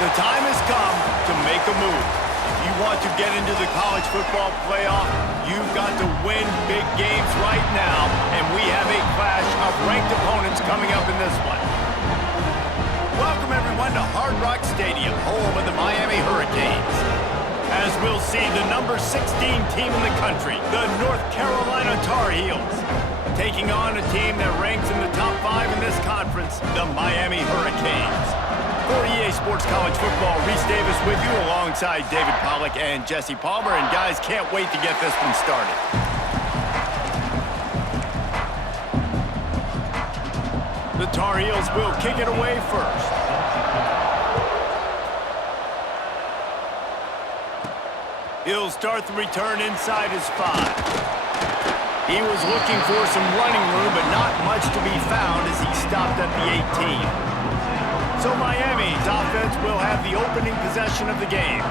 The time has come to make a move. If you want to get into the college football playoff, you've got to win big games right now, and we have a clash of ranked opponents coming up in this one. Welcome, everyone, to Hard Rock Stadium, home of the Miami Hurricanes. As we'll see, the number 16 team in the country, the North Carolina Tar Heels, taking on a team that ranks in the top 5 in this conference, the Miami Hurricanes. For EA Sports College Football, Reese Davis with you alongside David Pollack and Jesse Palmer. And guys, can't wait to get this one started. The Tar Heels will kick it away first. He'll start the return inside his 5. He was looking for some running room, but not much to be found as he stopped at the 18. So Miami's offense will have the opening possession of the game.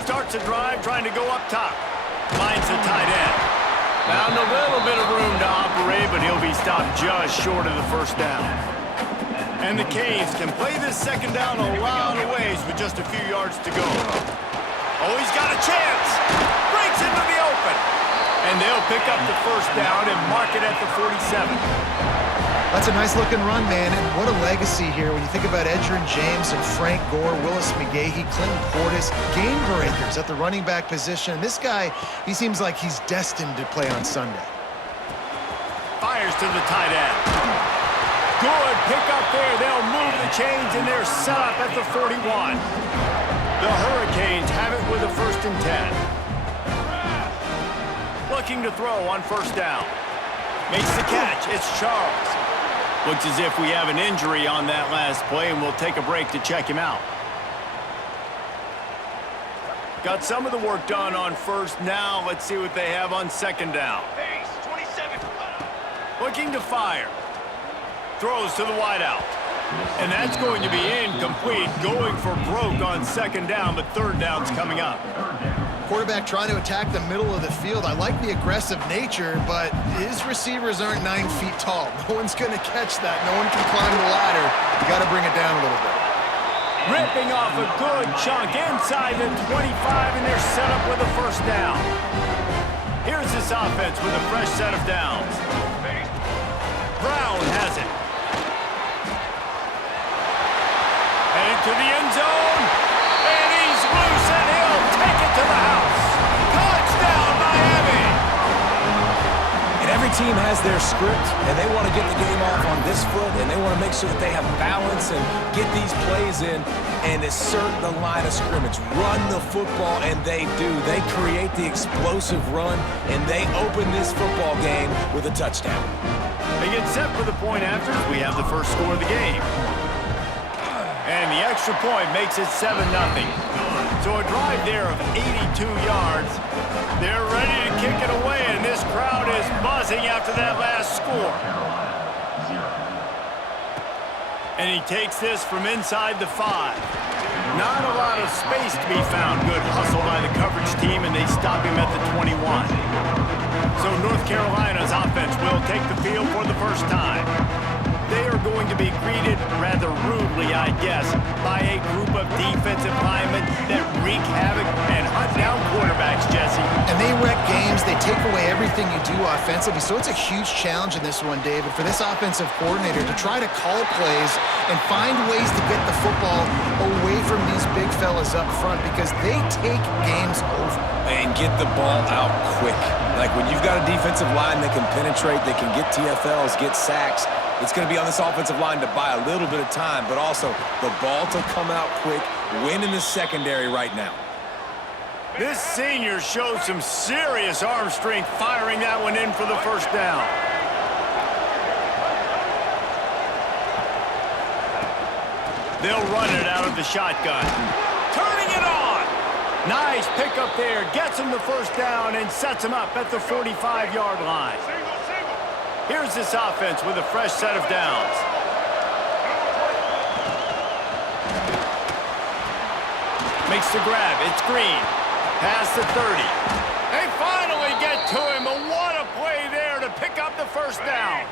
Starts a drive trying to go up top. Finds the tight end. Found a little bit of room to operate, but he'll be stopped just short of the first down. And the Canes can play this second down a lot of ways with just a few yards to go. Oh, he's got a chance. Breaks into the open. And they'll pick up the first down and mark it at the 47. That's a nice-looking run, man, and what a legacy here when you think about Edgerrin James and Frank Gore, Willis McGahee, Clinton Portis, game breakers at the running back position. This guy, he seems like he's destined to play on Sunday. Fires to the tight end. Good pick up there. They'll move the chains, and they're set up at the 41. The Hurricanes have it with a 1st and 10. Looking to throw on first down. Makes the catch. It's Charles. Looks as if we have an injury on that last play, and we'll take a break to check him out. Got some of the work done on first. Now let's see what they have on second down. Pace, 27. Looking to fire. Throws to the wideout. And that's going to be incomplete. Going for broke on second down, but third down's coming up. Quarterback trying to attack the middle of the field. I like the aggressive nature, but his receivers aren't 9 feet tall. No one's going to catch that. No one can climb the ladder. You got to bring it down a little bit. Ripping off a good chunk inside the 25, and they're set up with a first down. Here's this offense with a fresh set of downs. Brown has it. Headed to the end zone, and he's loose, and he'll take it to the house. Touchdown, Miami! And every team has their script, and they want to get the game off on this foot, and they want to make sure that they have balance and get these plays in and assert the line of scrimmage. Run the football, and they do. They create the explosive run, and they open this football game with a touchdown. They get set for the point after. We have the first score of the game. And the extra point makes it 7-0. So a drive there of 82 yards. They're ready to kick it away, and this crowd is buzzing after that last score. And he takes this from inside the 5. Not a lot of space to be found. Good hustle by the coverage team, and they stop him at the 21. So North Carolina's offense will take the field for the first time. They are going to be greeted rather rudely, I guess, by a group of defensive linemen that wreak havoc and hunt down quarterbacks, Jesse. And they wreck games. They take away everything you do offensively. So it's a huge challenge in this one, David, for this offensive coordinator to try to call plays and find ways to get the football away from these big fellas up front because they take games over. And get the ball out quick. Like when you've got a defensive line that can penetrate, they can get TFLs, get sacks, it's going to be on this offensive line to buy a little bit of time, but also the ball to come out quick, win in the secondary right now. This senior showed some serious arm strength firing that one in for the first down. They'll run it out of the shotgun. Turning it on. Nice pickup there. Gets him the first down and sets him up at the 45-yard line. Here's this offense with a fresh set of downs. Makes the grab. It's Green. Past the 30. They finally get to him, but what a play there to pick up the first down.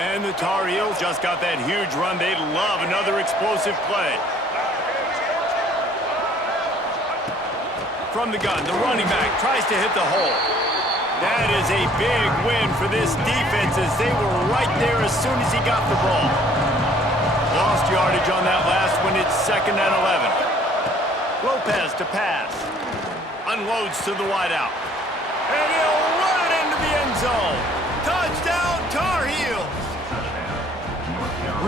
And the Tar Heels just got that huge run. They'd love another explosive play. From the gun, the running back tries to hit the hole. That is a big win for this defense as they were right there as soon as he got the ball. Lost yardage on that last one. It's 2nd and 11. Lopez to pass. Unloads to the wideout. And he'll run it into the end zone. Touchdown, Tar Heels.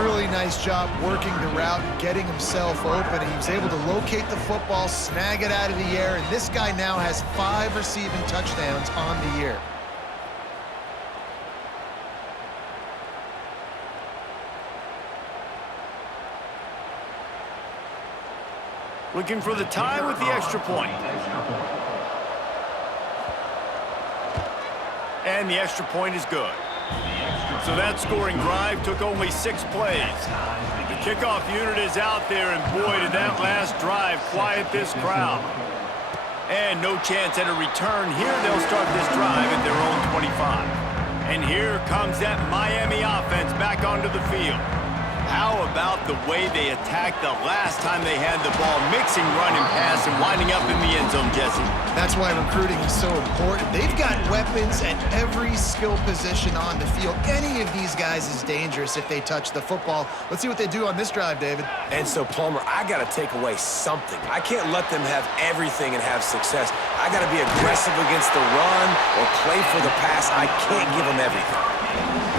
Really nice job working the route and getting himself open. He was able to locate the football, snag it out of the air, and this guy now has 5 receiving touchdowns on the year. Looking for the tie with the extra point. And the extra point is good. So that scoring drive took only 6 plays. The kickoff unit is out there, and boy, did that last drive quiet this crowd. And no chance at a return here. They'll start this drive at their own 25. And here comes that Miami offense back onto the field. How about the way they attacked the last time they had the ball, mixing run and pass and winding up in the end zone, Jesse? That's why recruiting is so important. They've got weapons at every skill position on the field. Any of these guys is dangerous if they touch the football. Let's see what they do on this drive, David. And so, Palmer, I got to take away something. I can't let them have everything and have success. I got to be aggressive against the run or play for the pass. I can't give them everything.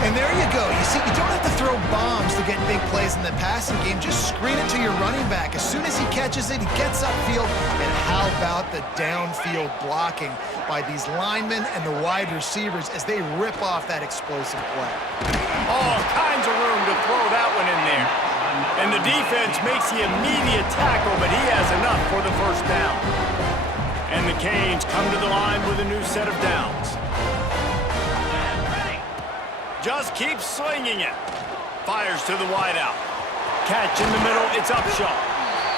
And there you go. You see, you don't have to throw bombs to get big plays in the passing game. Just screen it to your running back. As soon as he catches it, he gets upfield. And how about the downfield blocking by these linemen and the wide receivers as they rip off that explosive play? All kinds of room to throw that one in there. And the defense makes the immediate tackle, but he has enough for the first down. And the Canes come to the line with a new set of downs. Just keeps slinging it. Fires to the wideout. Catch in the middle, it's Upshaw.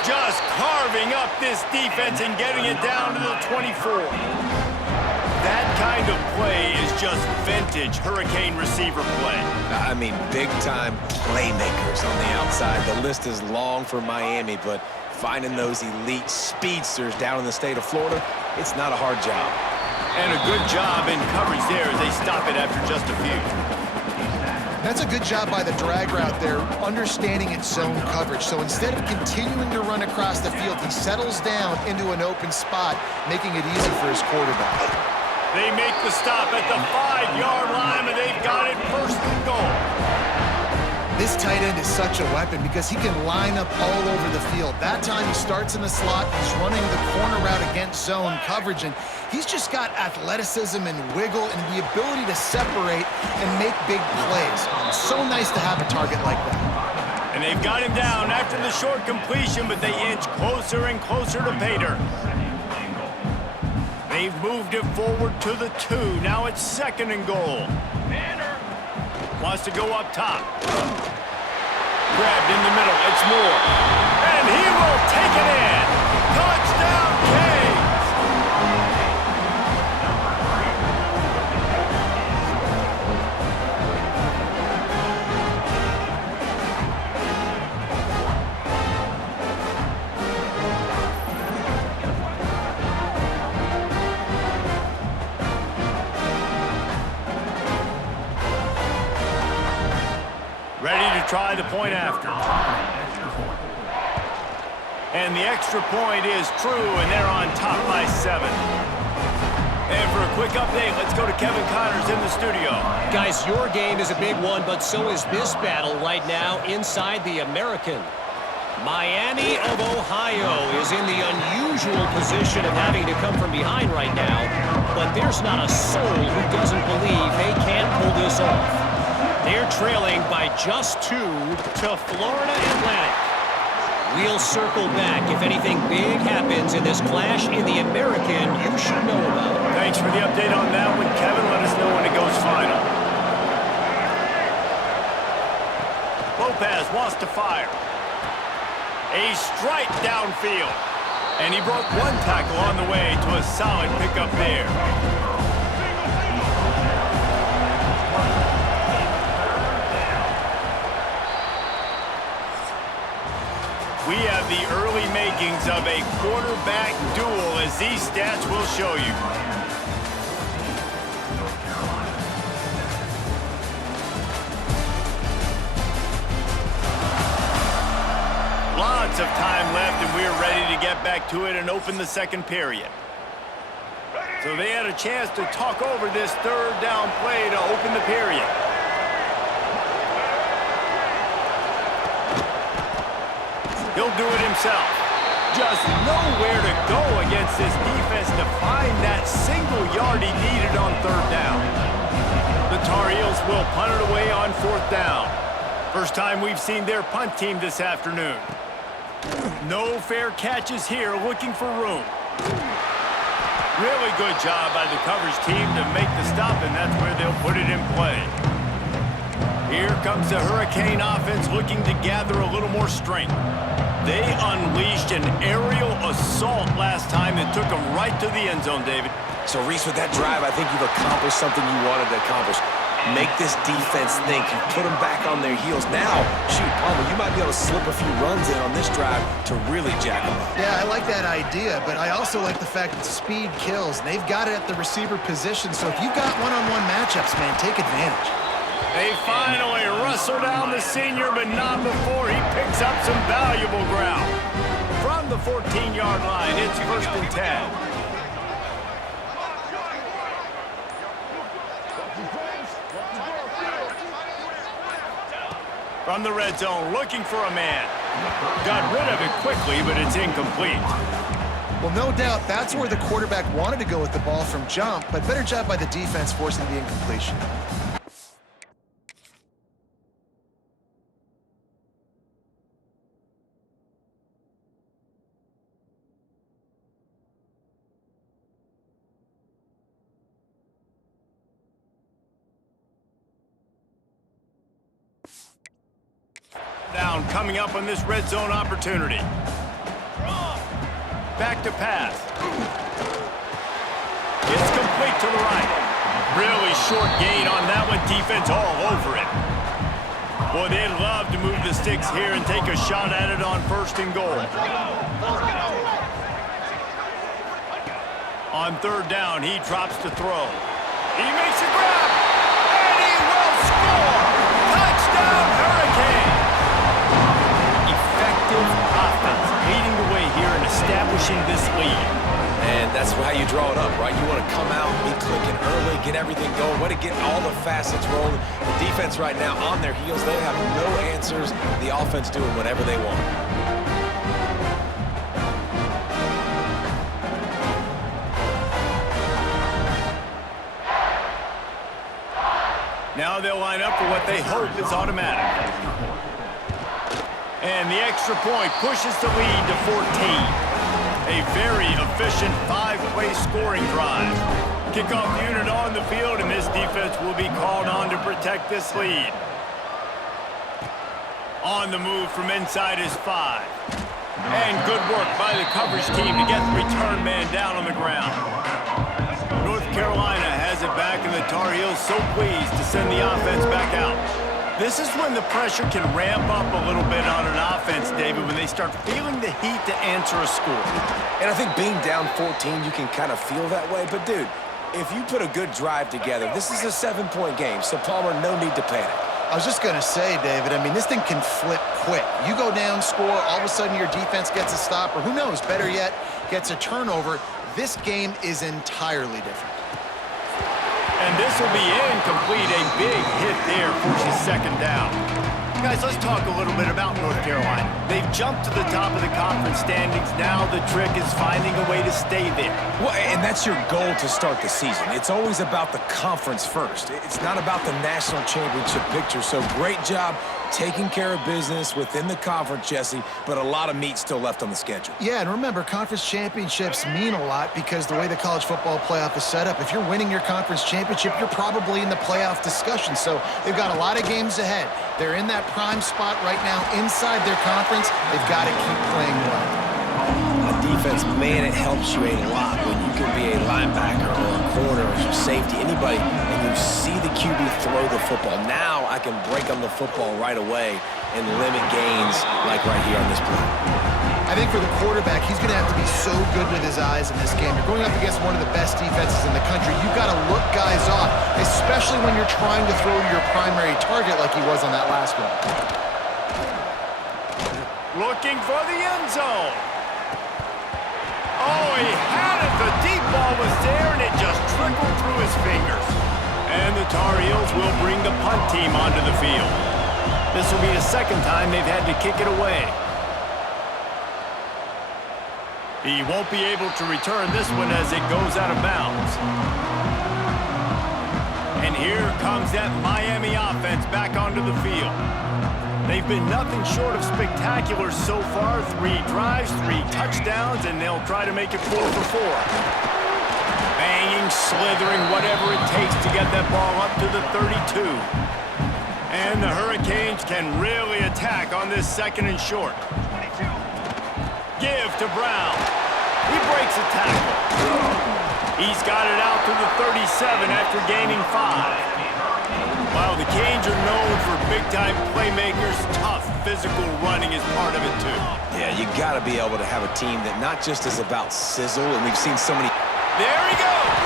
Just carving up this defense and getting it down to the 24. That kind of play is just vintage Hurricane receiver play. I mean, big-time playmakers on the outside. The list is long for Miami, but finding those elite speedsters down in the state of Florida, it's not a hard job. And a good job in coverage there as they stop it after just a few. That's a good job by the drag route there, understanding its zone coverage. So instead of continuing to run across the field, he settles down into an open spot, making it easy for his quarterback. They make the stop at the 5-yard line, and they've got it 1st and goal. This tight end is such a weapon because he can line up all over the field. That time he starts in the slot, he's running the corner route against zone coverage, and he's just got athleticism and wiggle and the ability to separate and make big plays. So nice to have a target like that. And they've got him down after the short completion, but they inch closer and closer to Pater. They've moved it forward to the 2. Now it's 2nd and goal. Wants to go up top. Grabbed in the middle. It's Moore. And he will take it in. Touchdown, Canes! Ready to try the point after. And the extra point is true, and they're on top by 7. And for a quick update, let's go to Kevin Connors in the studio. Guys, your game is a big one, but so is this battle right now inside the American. Miami of Ohio is in the unusual position of having to come from behind right now, but there's not a soul who doesn't believe they can't pull this off. They're trailing by just 2 to Florida Atlantic. We'll circle back if anything big happens in this clash in the American you should know about. Thanks for the update on that one, Kevin. Let us know when it goes final. Lopez wants to fire. A strike downfield. And he broke one tackle on the way to a solid pickup there. We have the early makings of a quarterback duel, as these stats will show you. Lots of time left, and we're ready to get back to it and open the second period. So they had a chance to talk over this third down play to open the period. He'll do it himself. Just nowhere to go against this defense to find that single yard he needed on third down. The Tar Heels will punt it away on fourth down. First time we've seen their punt team this afternoon. No fair catches here, looking for room. Really good job by the coverage team to make the stop, and that's where they'll put it in play. Here comes the Hurricane offense looking to gather a little more strength. They unleashed an aerial assault last time that took them right to the end zone, David. So, Reese, with that drive, I think you've accomplished something you wanted to accomplish. Make this defense think. You put them back on their heels. Now, shoot, Palmer, you might be able to slip a few runs in on this drive to really jack them up. Yeah, I like that idea, but I also like the fact that speed kills. And they've got it at the receiver position, so if you've got one-on-one matchups, man, take advantage. They finally wrestle down the senior, but not before he picks up some valuable ground. From the 14-yard line, it's 1st and 10. From the red zone, looking for a man. Got rid of it quickly, but it's incomplete. Well, no doubt that's where the quarterback wanted to go with the ball from jump, but better job by the defense forcing the incompletion. Down coming up on this red zone opportunity. Back to pass. It's complete to the right. Really short gain on that one. Defense all over it. Boy, they'd love to move the sticks here and take a shot at it on 1st and goal. On 3rd down, he drops to throw. He makes a grab, and he will score! Touchdown, Hurricane! Effective offense, leading the way here and establishing this lead. And that's how you draw it up, right? You want to come out, be clicking early, get everything going, want to get all the facets rolling. The defense right now on their heels, they have no answers. The offense doing whatever they want. Now they'll line up for what they hope is automatic. And the extra point pushes the lead to 14. A very efficient 5-play scoring drive. Kickoff unit on the field, and this defense will be called on to protect this lead. On the move from inside is 5. And good work by the coverage team to get the return man down on the ground. North Carolina has it back, and the Tar Heels so pleased to send the offense back out. This is when the pressure can ramp up a little bit on an offense, David, when they start feeling the heat to answer a score. And I think being down 14, you can kind of feel that way. But, dude, if you put a good drive together, this is a 7-point game, so Palmer, no need to panic. I was just going to say, David, I mean, this thing can flip quick. You go down, score, all of a sudden your defense gets a stop, or who knows, better yet, gets a turnover. This game is entirely different. And this will be incomplete. A big hit there forces 2nd down. Guys, let's talk a little bit about North Carolina. They've jumped to the top of the conference standings. Now the trick is finding a way to stay there. Well, and that's your goal to start the season. It's always about the conference first. It's not about the national championship picture. So great job taking care of business within the conference, Jesse, but a lot of meat still left on the schedule. Yeah, and remember, conference championships mean a lot because the way the college football playoff is set up, if you're winning your conference championship, you're probably in the playoff discussion. So they've got a lot of games ahead. They're in that prime spot right now inside their conference. They've got to keep playing well. A defense, man, it helps you a lot when you can be a linebacker or a corner or safety, anybody, and you see the QB throw the football. Now I can break on the football right away and limit gains like right here on this play. I think for the quarterback, he's going to have to be so good with his eyes in this game. You're going up against one of the best defenses in the country. You've got to look guys off, especially when you're trying to throw to your primary target like he was on that last one. Looking for the end zone. Oh, he had it. The deep ball was there, and it just trickled through his fingers. And the Tar Heels will bring the punt team onto the field. This will be the second time they've had to kick it away. He won't be able to return this one as it goes out of bounds. And here comes that Miami offense back onto the field. They've been nothing short of spectacular so far. 3 drives, 3 touchdowns, and they'll try to make it 4 for 4. Banging, slithering, whatever it takes to get that ball up to the 32. And the Hurricanes can really attack on this second and short. Give to Brown. He breaks a tackle. He's got it out to the 37 after gaining 5. While the Canes are known for big-time playmakers, tough physical running is part of it too. Yeah, you got to be able to have a team that not just is about sizzle, and we've seen so many... There he goes!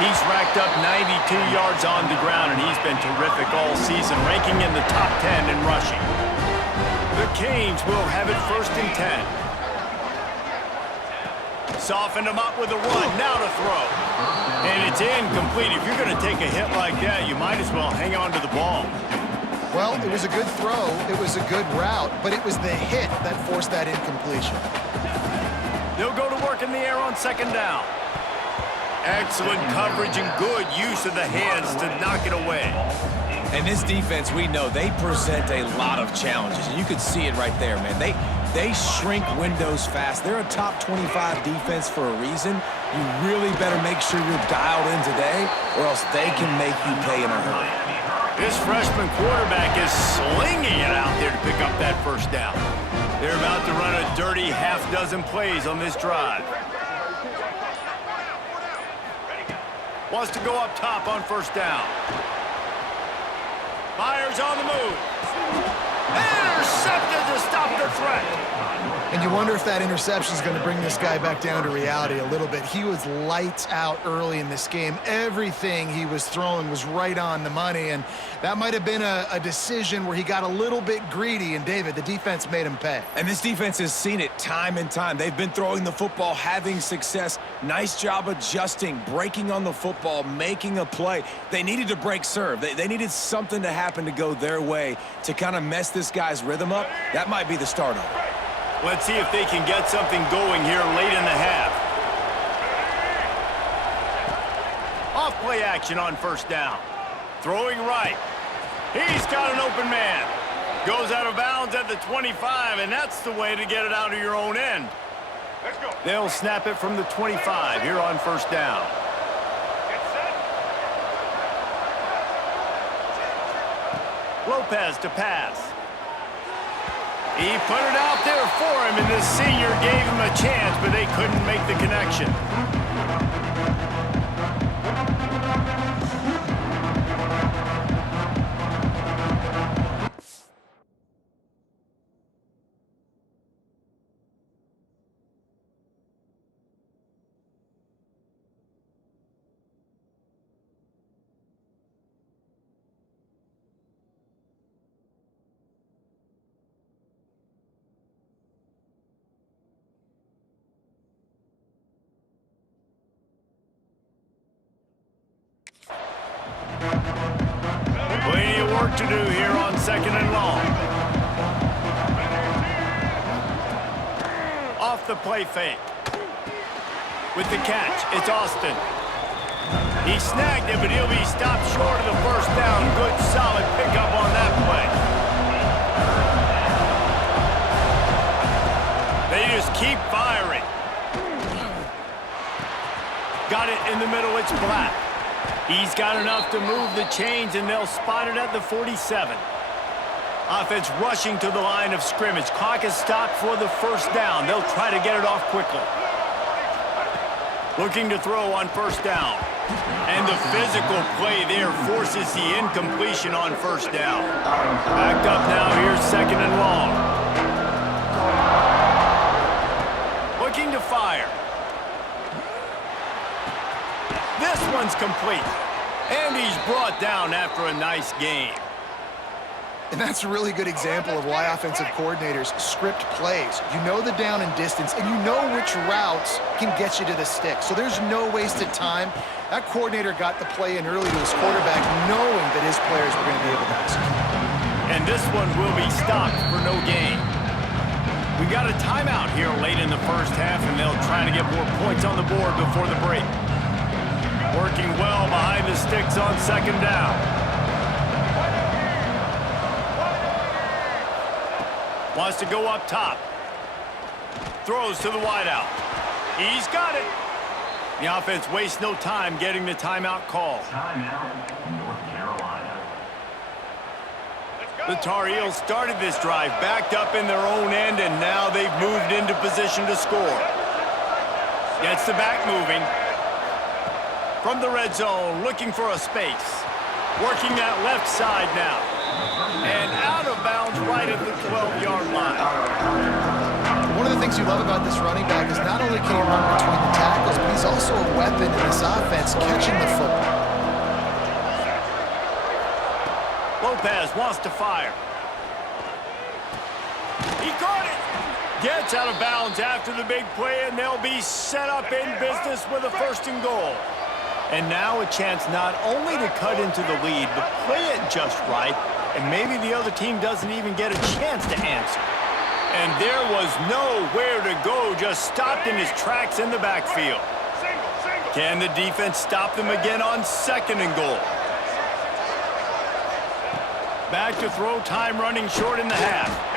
He's racked up 92 yards on the ground, and he's been terrific all season, ranking in the top 10 in rushing. The Canes will have it 1st and 10. Softened him up with a run, now to throw. And it's incomplete. If you're going to take a hit like that, you might as well hang on to the ball. Well, it was a good throw, it was a good route, but it was the hit that forced that incompletion. They'll go to work in the air on 2nd down. Excellent coverage and good use of the hands to knock it away. And this defense, we know, they present a lot of challenges. And you can see it right there, man. They shrink windows fast. They're a top 25 defense for a reason. You really better make sure you're dialed in today, or else they can make you pay in a hurry. This freshman quarterback is slinging it out there to pick up that 1st down. They're about to run a dirty half-dozen plays on this drive. Wants to go up top on 1st down. Myers on the move. Intercepted to stop the threat. And you wonder if that interception is going to bring this guy back down to reality a little bit. He was lights out early in this game. Everything he was throwing was right on the money, and that might have been a decision where he got a little bit greedy, and David, the defense made him pay. And this defense has seen it time and time. They've been throwing the football, having success. Nice job adjusting, breaking on the football, making a play. They needed to break serve. They needed something to happen to go their way to kind of mess this guy's rhythm up. That might be the start of it. Let's see if they can get something going here late in the half. Off play action on 1st down. Throwing right. He's got an open man. Goes out of bounds at the 25, and that's the way to get it out of your own end. Let's go. They'll snap it from the 25 here on 1st down. Lopez to pass. He put it out there for him, and this senior gave him a chance, but they couldn't make the connection. Plenty of work to do here on 2nd and long. Off the play fake. With the catch, it's Austin. He snagged it, but he'll be stopped short of the 1st down. Good, solid pickup on that play. They just keep firing. Got it in the middle, it's Black. He's got enough to move the chains, and they'll spot it at the 47. Offense rushing to the line of scrimmage. Clock is stopped for the 1st down. They'll try to get it off quickly. Looking to throw on first down. And the physical play there forces the incompletion on first down. Backed up now, here's second and long. Looking to fire. This one's complete. And he's brought down after a nice game. And that's a really good example of why offensive coordinators script plays. You know the down and distance, and you know which routes can get you to the stick. So there's no wasted time. That coordinator got the play in early to his quarterback, knowing that his players were going to be able to execute. And this one will be stopped for no gain. We got a timeout here late in the first half, and they'll try to get more points on the board before the break. Working well behind the sticks on second down. Wants to go up top. Throws to the wideout. He's got it. The offense wastes no time getting the timeout call. Timeout, North Carolina. The Tar Heels started this drive backed up in their own end, and now they've moved into position to score. Gets the back moving. From the red zone, looking for a space. Working that left side now. And out of bounds right at the 12-yard line. One of the things you love about this running back is not only can he run between the tackles, but he's also a weapon in this offense catching the football. Lopez wants to fire. He caught it. Gets out of bounds after the big play, and they'll be set up in business with a first and goal. And now a chance not only to cut into the lead, but play it just right, and maybe the other team doesn't even get a chance to answer. And there was nowhere to go, just stopped in his tracks in the backfield. Can the defense stop them again on second and goal? Back to throw, time running short in the half.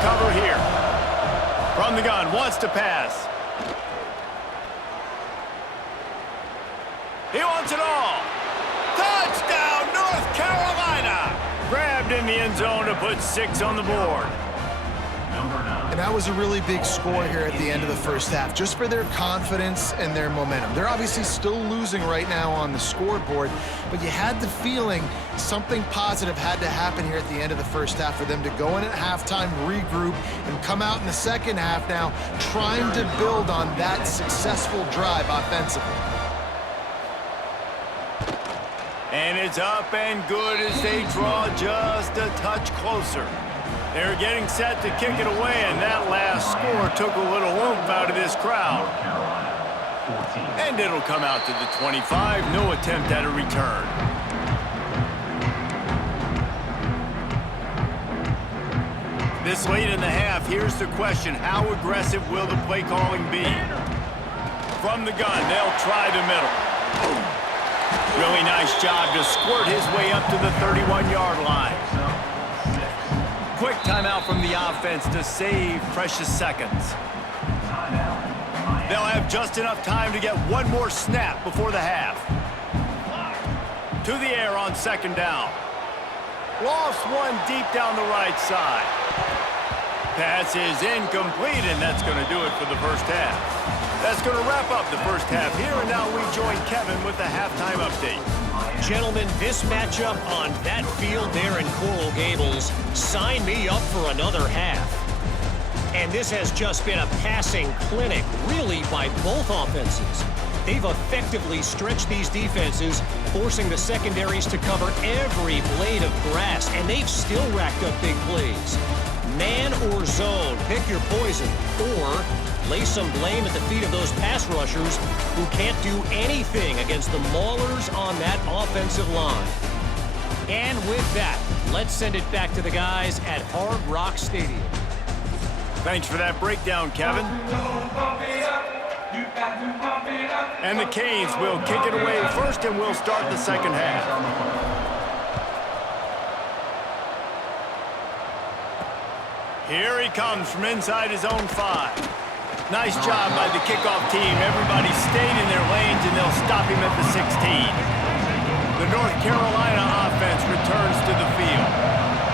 Cover here. From the gun, wants to pass. He wants it all. Touchdown, North Carolina! Grabbed in the end zone to put 6 on the board. And that was a really big score here at the end of the first half, just for their confidence and their momentum. They're obviously still losing right now on the scoreboard, but you had the feeling something positive had to happen here at the end of the first half for them to go in at halftime, regroup, and come out in the second half now trying to build on that successful drive offensively. And it's up and good as they draw just a touch closer. They're getting set to kick it away, and that last score took a little oomph out of this crowd. And it'll come out to the 25, no attempt at a return. This late in the half, here's the question, how aggressive will the play calling be? From the gun, they'll try the middle. Really nice job to squirt his way up to the 31-yard line. Quick timeout from the offense to save precious seconds. They'll have just enough time to get one more snap before the half. To the air on second down. Lost one deep down the right side. Pass is incomplete, and that's going to do it for the first half. That's going to wrap up the first half here, and now we join Kevin with the halftime update. Gentlemen, this matchup on that field there in Coral Gables, sign me up for another half. And this has just been a passing clinic, really, by both offenses. They've effectively stretched these defenses, forcing the secondaries to cover every blade of grass, and they've still racked up big plays. Man or zone, pick your poison, or lay some blame at the feet of those pass rushers who can't do anything against the maulers on that offensive line. And with that, let's send it back to the guys at Hard Rock Stadium. Thanks for that breakdown, Kevin. And the Canes will kick it away first, and we'll start the second half. Here he comes from inside his own 5. Nice job by the kickoff team. Everybody stayed in their lanes, and they'll stop him at the 16. The North Carolina offense returns to the field.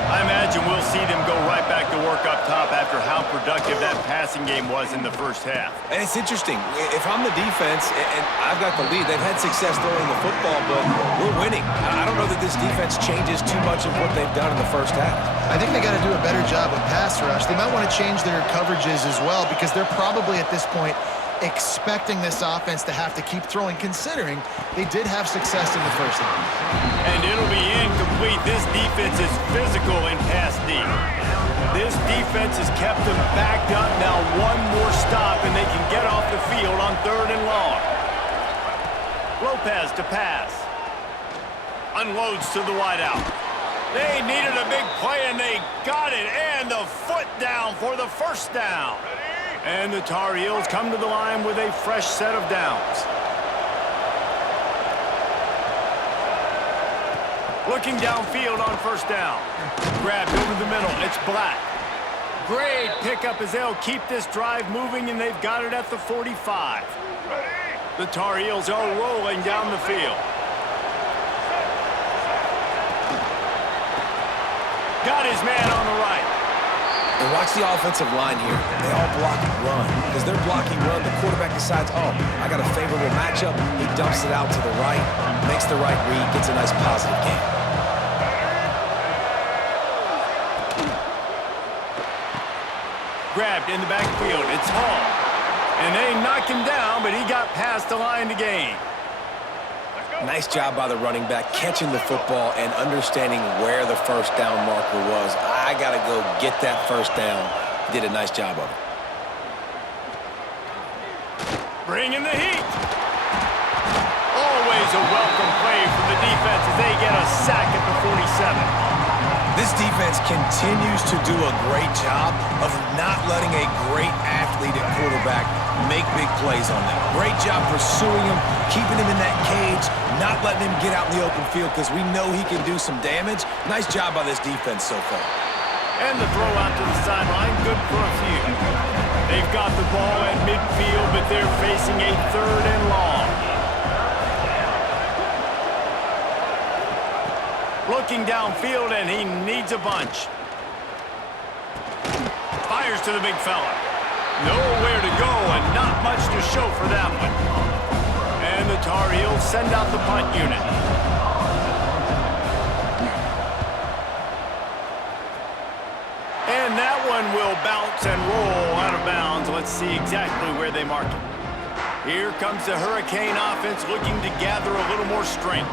I imagine we'll see them go right back to work up top after how productive that passing game was in the first half. And it's interesting. If I'm the defense and I've got the lead, they've had success throwing the football, but we're winning. I don't know that this defense changes too much of what they've done in the first half. I think they got to do a better job with pass rush. They might want to change their coverages as well because they're probably at this point expecting this offense to have to keep throwing, considering they did have success in the first half. And it'll be incomplete. This defense is physical in pass D. This defense has kept them backed up. Now one more stop, and they can get off the field on 3rd and long. Lopez to pass. Unloads to the wideout. They needed a big play, and they got it. And the foot down for the first down. And the Tar Heels come to the line with a fresh set of downs. Looking downfield on first down. Grabbed over the middle. It's Black. Great pickup as they'll keep this drive moving, and they've got it at the 45. The Tar Heels are rolling down the field. Got his man on the right. And watch the offensive line here. They all block and run. Because they're blocking run, the quarterback decides, oh, I got a favorable matchup. He dumps it out to the right, makes the right read, gets a nice positive gain. Grabbed in the backfield. It's Hall. And they knock him down, but he got past the line to gain. Nice job by the running back, catching the football and understanding where the first down marker was. I got to go get that first down. He did a nice job of it. Bringing the heat. Always a welcome play for the defense as they get a sack at the 47. This defense continues to do a great job of not letting a great athlete at quarterback make big plays on them. Great job pursuing him, keeping him in that cage, not letting him get out in the open field because we know he can do some damage. Nice job by this defense so far. And the throw out to the sideline, good for a few. They've got the ball at midfield, but they're facing a 3rd and long. Looking downfield, and he needs a bunch. Fires to the big fella. Nowhere to go, and not much to show for that one. And the Tar Heels send out the punt unit. And that one will bounce and roll out of bounds. Let's see exactly where they mark it. Here comes the Hurricane offense looking to gather a little more strength.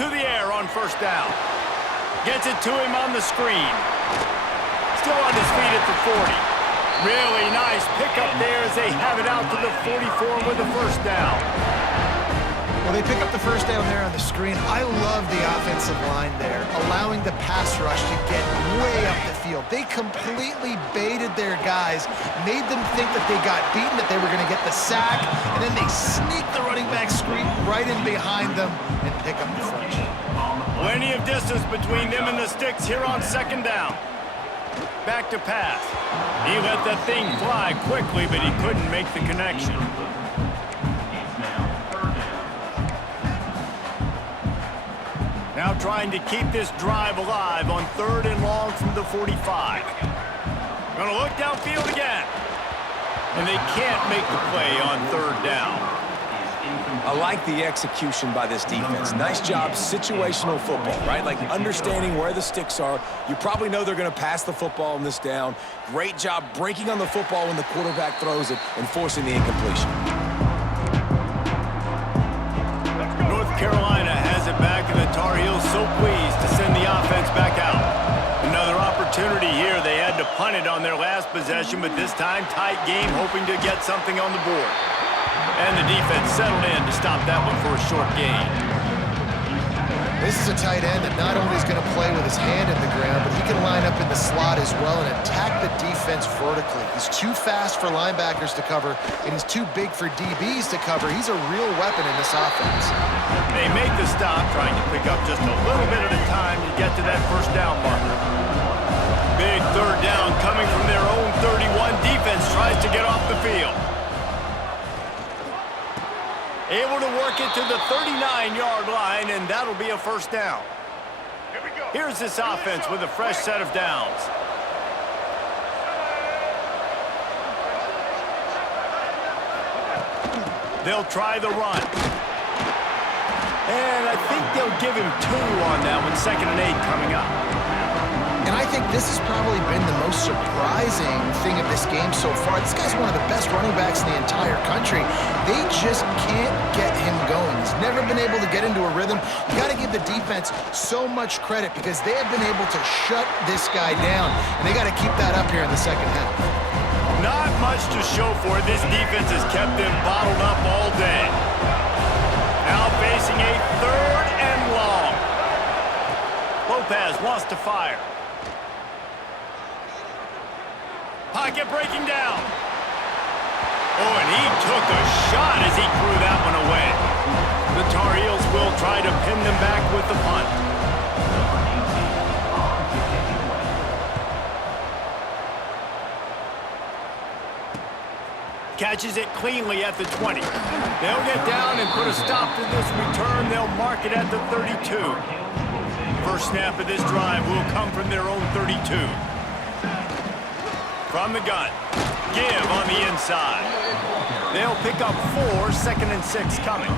To the air on first down. Gets it to him on the screen. Still on his feet at the 40. Really nice pickup there as they have it out to the 44 with the first down. Well, they pick up the first down there on the screen. I love the offensive line there, allowing the pass rush to get way up the field. They completely baited their guys, made them think that they got beaten, that they were going to get the sack, and then they sneak the running back screen right in behind them and pick up the first. Plenty of distance between them and the sticks here on second down. Back to pass. He let that thing fly quickly, but he couldn't make the connection. Now trying to keep this drive alive on 3rd and long from the 45. Gonna look downfield again. And they can't make the play on 3rd down. I like the execution by this defense. Nice job, situational football, right? Like understanding where the sticks are. You probably know they're going to pass the football on this down. Great job breaking on the football when the quarterback throws it and forcing the incompletion. North Carolina has it back, and the Tar Heels so pleased to send the offense back out. Another opportunity here. They had to punt it on their last possession, but this time tight game, hoping to get something on the board. And the defense settled in to stop that one for a short gain. This is a tight end that not only is going to play with his hand in the ground, but he can line up in the slot as well and attack the defense vertically. He's too fast for linebackers to cover, and he's too big for DBs to cover. He's a real weapon in this offense. They make the stop, trying to pick up just a little bit at a time to get to that first down marker. Big third down coming from their own 31. Defense tries to get off the field. Able to work it to the 39-yard line, and that'll be a first down. Here's this offense with a fresh set of downs. They'll try the run. And I think they'll give him 2 on that one, 2nd and 8 coming up. And I think this has probably been the most surprising thing of this game so far. This guy's one of the best running backs in the entire country. They just can't get him going. He's never been able to get into a rhythm. You got to give the defense so much credit because they have been able to shut this guy down, and they got to keep that up here in the second half. Not much to show for it. This defense has kept them bottled up all day. Now facing a 3rd and long. Lopez wants to fire. Pocket breaking down. Oh, and he took a shot as he threw that one away. The Tar Heels will try to pin them back with the punt. Catches it cleanly at the 20. They'll get down and put a stop to this return. They'll mark it at the 32. First snap of this drive will come from their own 32. From the gun. Give on the inside. They'll pick up 4, 2nd and 6 coming.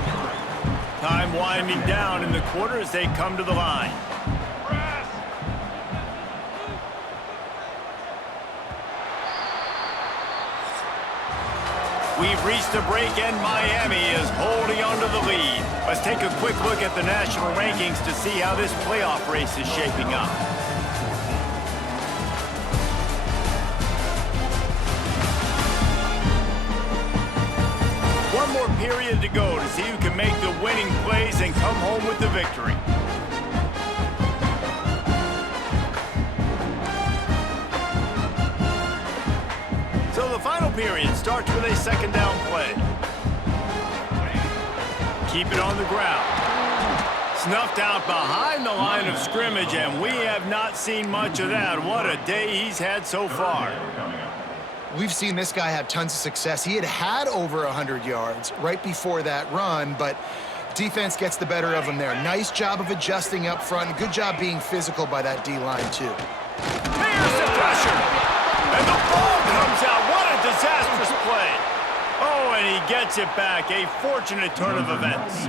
Time winding down in the quarter as they come to the line. We've reached a break and Miami is holding on to the lead. Let's take a quick look at the national rankings to see how this playoff race is shaping up. One more period to go to see who can make the winning plays and come home with the victory. So the final period starts with a 2nd down play. Keep it on the ground. Snuffed out behind the line of scrimmage, and we have not seen much of that. What a day he's had so far. We've seen this guy have tons of success. He had over 100 yards right before that run, but defense gets the better of him there. Nice job of adjusting up front. Good job being physical by that D-line, too. Here's the pressure. And the ball comes out. What a disastrous play. Oh, and he gets it back. A fortunate turn of events.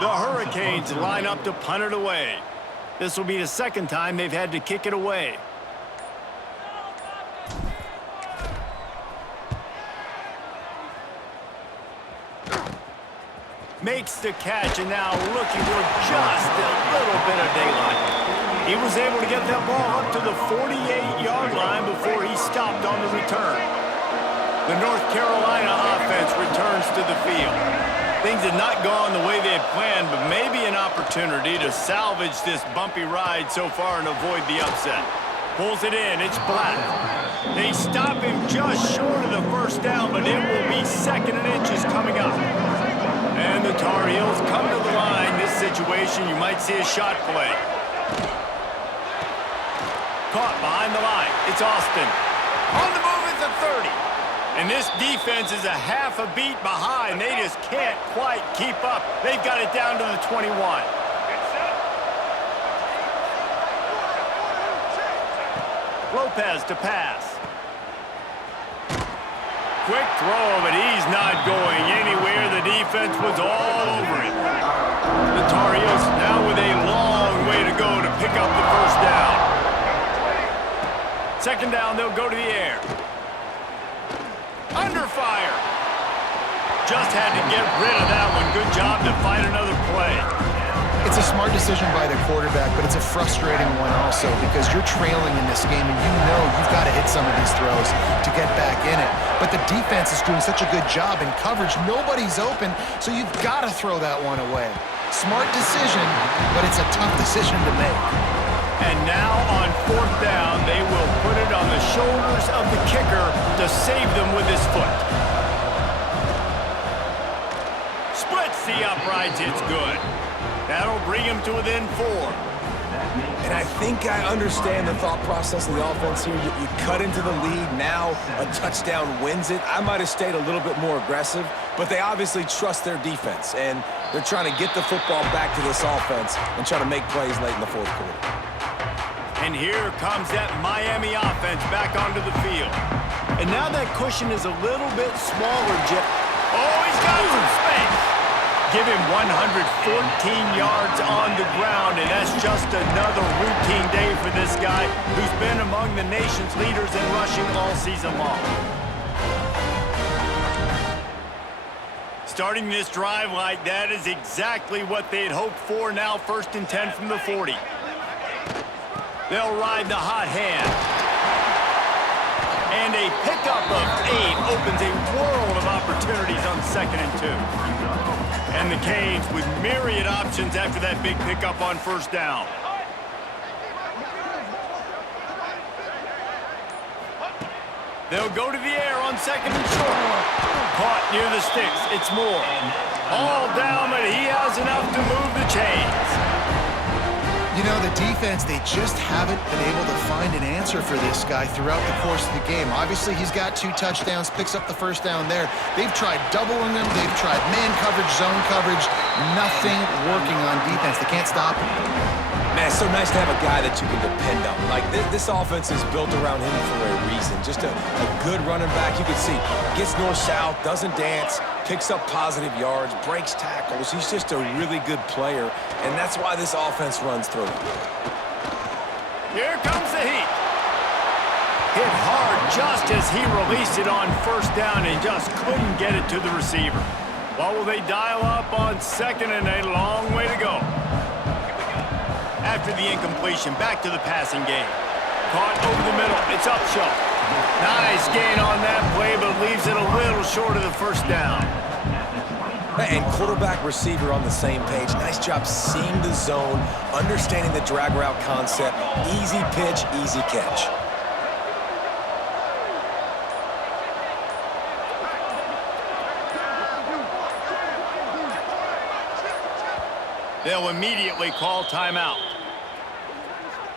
The Hurricanes line up to punt it away. This will be the 2nd time they've had to kick it away. Makes the catch, and now looking for just a little bit of daylight. He was able to get that ball up to the 48-yard line before he stopped on the return. The North Carolina offense returns to the field. Things had not gone the way they had planned, but maybe an opportunity to salvage this bumpy ride so far and avoid the upset. Pulls it in, it's Black. They stop him just short of the first down, but it will be 2nd and inches coming up. And the Tar Heels come to the line. This situation, you might see a shot play. Caught behind the line. It's Austin. On the move at the 30. And this defense is a half a beat behind. They just can't quite keep up. They've got it down to the 21. Lopez to pass. Quick throw, but he's not going anywhere. The defense was all over it. The Tar Heels now with a long way to go to pick up the first down. 2nd down, they'll go to the air. Under fire. Just had to get rid of that one. Good job to find another play. It's a smart decision by the quarterback, but it's a frustrating one also because you're trailing in this game and you know you've got to hit some of these throws to get back in it. But the defense is doing such a good job in coverage. Nobody's open, so you've got to throw that one away. Smart decision, but it's a tough decision to make. And now on 4th down, they will put it on the shoulders of the kicker to save them with his foot. Splits the uprights, it's good. That'll bring him to within 4. And I think I understand the thought process of the offense here. You cut into the lead. Now a touchdown wins it. I might have stayed a little bit more aggressive, but they obviously trust their defense, and they're trying to get the football back to this offense and try to make plays late in the fourth quarter. And here comes that Miami offense back onto the field. And now that cushion is a little bit smaller, Jeff. Oh, he's got some space. Give him 114 yards on the ground, and that's just another routine day for this guy who's been among the nation's leaders in rushing all season long. Starting this drive like that is exactly what they had hoped for. Now 1st and 10 from the 40. They'll ride the hot hand. And a pickup of 8 opens a world of opportunities on 2nd and 2. And the Canes with myriad options after that big pickup on 1st down. They'll go to the air on 2nd and short. Caught near the sticks. It's Moore. All down, but he has enough to move the chains. You know, the defense, they just haven't been able to find an answer for this guy throughout the course of the game. Obviously, he's got 2 touchdowns, picks up the 1st down there. They've tried doubling him. They've tried man coverage, zone coverage. Nothing working on defense. They can't stop him. Man, it's so nice to have a guy that you can depend on. Like, this offense is built around him for a reason. Just a good running back. You can see, gets north-south, doesn't dance, picks up positive yards, breaks tackles. He's just a really good player, and that's why this offense runs through him. Here comes the heat. Hit hard just as he released it on 1st down and just couldn't get it to the receiver. What will they dial up on 2nd and a long way to go? After the incompletion, back to the passing game. Caught over the middle. It's Upshaw. Nice gain on that play, but leaves it a little short of the 1st down. And quarterback receiver on the same page. Nice job seeing the zone, understanding the drag route concept. Easy pitch, easy catch. They'll immediately call timeout.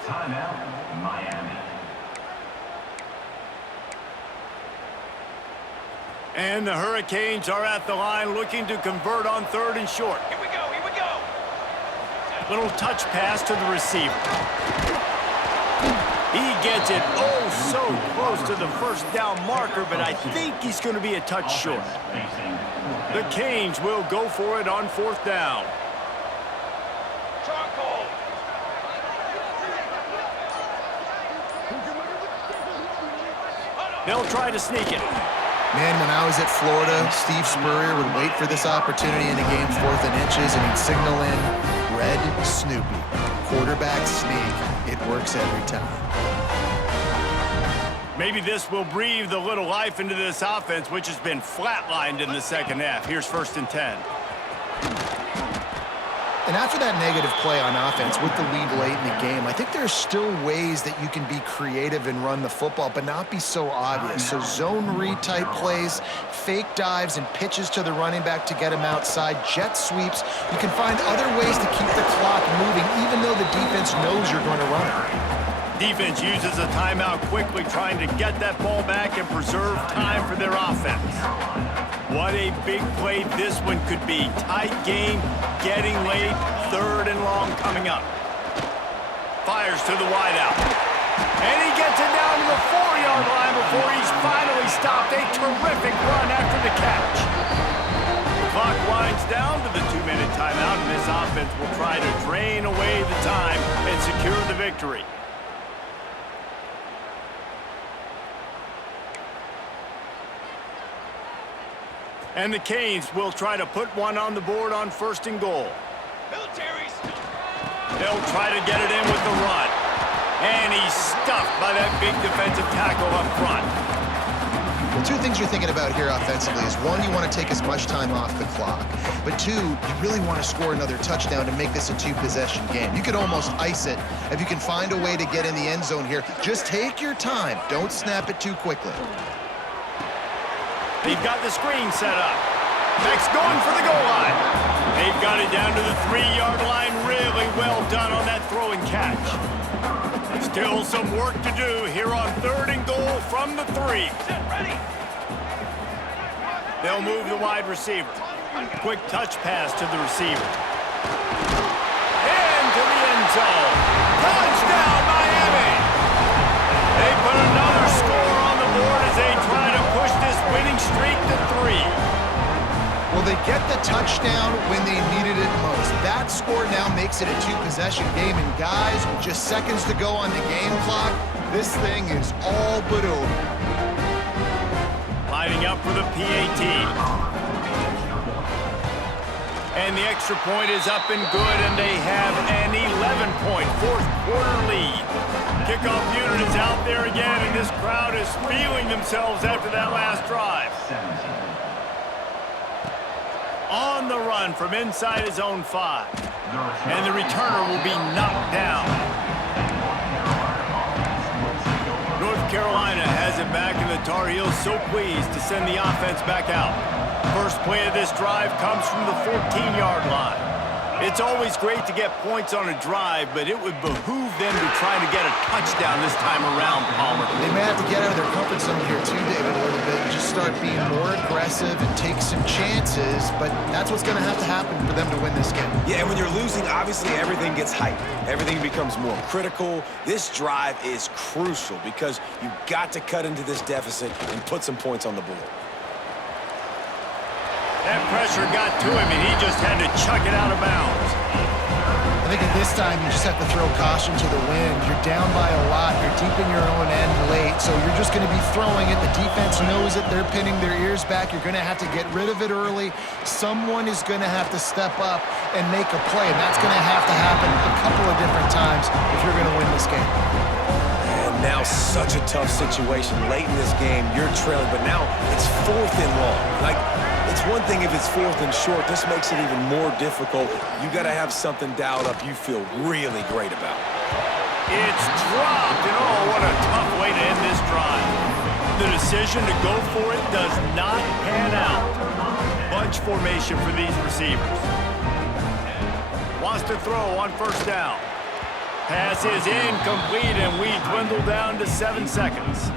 Timeout, Miami. And the Hurricanes are at the line looking to convert on 3rd and short. Here we go, here we go. Little touch pass to the receiver. He gets it oh so close to the 1st down marker, but I think he's going to be a touch short. The Canes will go for it on 4th down. They'll try to sneak it. Man, when I was at Florida, Steve Spurrier would wait for this opportunity in a game 4th and inches, and he'd signal in Red Snoopy. Quarterback sneak. It works every time. Maybe this will breathe a little life into this offense, which has been flatlined in the 2nd half. Here's 1st and 10. And after that negative play on offense with the lead late in the game, I think there's still ways that you can be creative and run the football, but not be so obvious. So zone read type plays, fake dives and pitches to the running back to get him outside, jet sweeps. You can find other ways to keep the clock moving, even though the defense knows you're going to run it. Defense uses a timeout quickly, trying to get that ball back and preserve time for their offense. What a big play this one could be. Tight game, getting late, 3rd and long coming up. Fires to the wideout. And he gets it down to the 4-yard line before he's finally stopped. A terrific run after the catch. The clock winds down to the 2-minute timeout, and this offense will try to drain away the time and secure the victory. And the Canes will try to put one on the board on 1st and goal. They'll try to get it in with the run. And he's stuffed by that big defensive tackle up front. Well, 2 things you're thinking about here offensively is, 1, you want to take as much time off the clock. But 2, you really want to score another touchdown to make this a 2-possession game. You could almost ice it if you can find a way to get in the end zone here. Just take your time. Don't snap it too quickly. They've got the screen set up. Max going for the goal line. They've got it down to the 3-yard line. Really well done on that throw and catch. Still some work to do here on 3rd and goal from the 3. They'll move the wide receiver. Quick touch pass to the receiver. Into the end zone. Touchdown, Miami! They put another score on the board as they try to push this winning streak to 3. Well, they get the touchdown when they needed it most. That score now makes it a 2-possession game, and guys, with just seconds to go on the game clock, this thing is all but over. Lining up for the PAT. And the extra point is up and good, and they have an 11-point fourth-quarter lead. Kickoff unit is out there again, and this crowd is feeling themselves after that last drive. On the run from inside his own 5. And the returner will be knocked down. North Carolina has it back, and the Tar Heels so pleased to send the offense back out. First play of this drive comes from the 14-yard line. It's always great to get points on a drive, but it would behoove them to try to get a touchdown this time around, Palmer. They may have to get out of their comfort zone here too, David, a little bit, and just start being more aggressive and take some chances, but that's what's going to have to happen for them to win this game. Yeah, and when you're losing, obviously everything gets hyped. Everything becomes more critical. This drive is crucial because you've got to cut into this deficit and put some points on the board. That pressure got to him, and he just had to chuck it out of bounds. I think at this time, you just have to throw caution to the wind. You're down by a lot. You're deep in your own end late, so you're just going to be throwing it. The defense knows it. They're pinning their ears back. You're going to have to get rid of it early. Someone is going to have to step up and make a play, and that's going to have to happen a couple of different times if you're going to win this game. And now such a tough situation. Late in this game, you're trailing, but now it's 4th and long. It's one thing if it's 4th and short. This makes it even more difficult. You got to have something dialed up you feel really great about. It's dropped, and oh, what a tough way to end this drive. The decision to go for it does not pan out. Bunch formation for these receivers. Wants to throw on 1st down. Pass is incomplete, and we dwindle down to 7 seconds.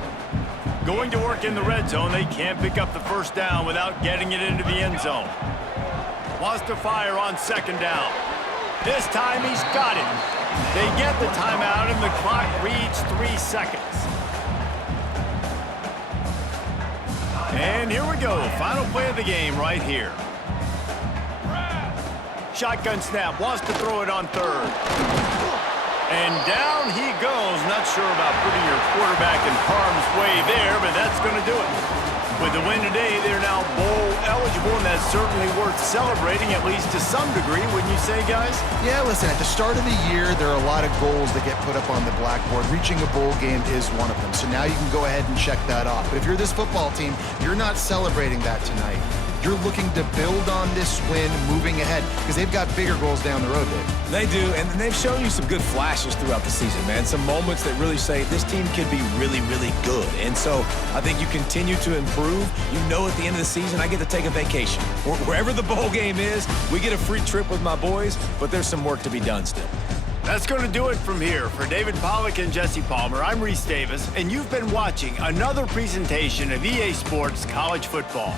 Going to work in the red zone, they can't pick up the 1st down without getting it into the end zone. Wants to fire on 2nd down. This time he's got it. They get the timeout, and the clock reads 3 seconds. And here we go. Final play of the game right here. Shotgun snap. Wants to throw it on 3rd. And down he goes. Not sure about putting your quarterback in harm's way there, but that's going to do it. With the win today, they're now bowl eligible, and that's certainly worth celebrating, at least to some degree, wouldn't you say, guys? Yeah, listen, at the start of the year, there are a lot of goals that get put up on the blackboard. Reaching a bowl game is one of them, so now you can go ahead and check that off. But if you're this football team, you're not celebrating that tonight. You're looking to build on this win moving ahead because they've got bigger goals down the road, Dave. They do, and they've shown you some good flashes throughout the season, man. Some moments that really say this team could be really, really good. And so I think you continue to improve. You know, at the end of the season, I get to take a vacation. Wherever the bowl game is, we get a free trip with my boys, but there's some work to be done still. That's going to do it from here. For David Pollack and Jesse Palmer, I'm Reese Davis, and you've been watching another presentation of EA Sports College Football.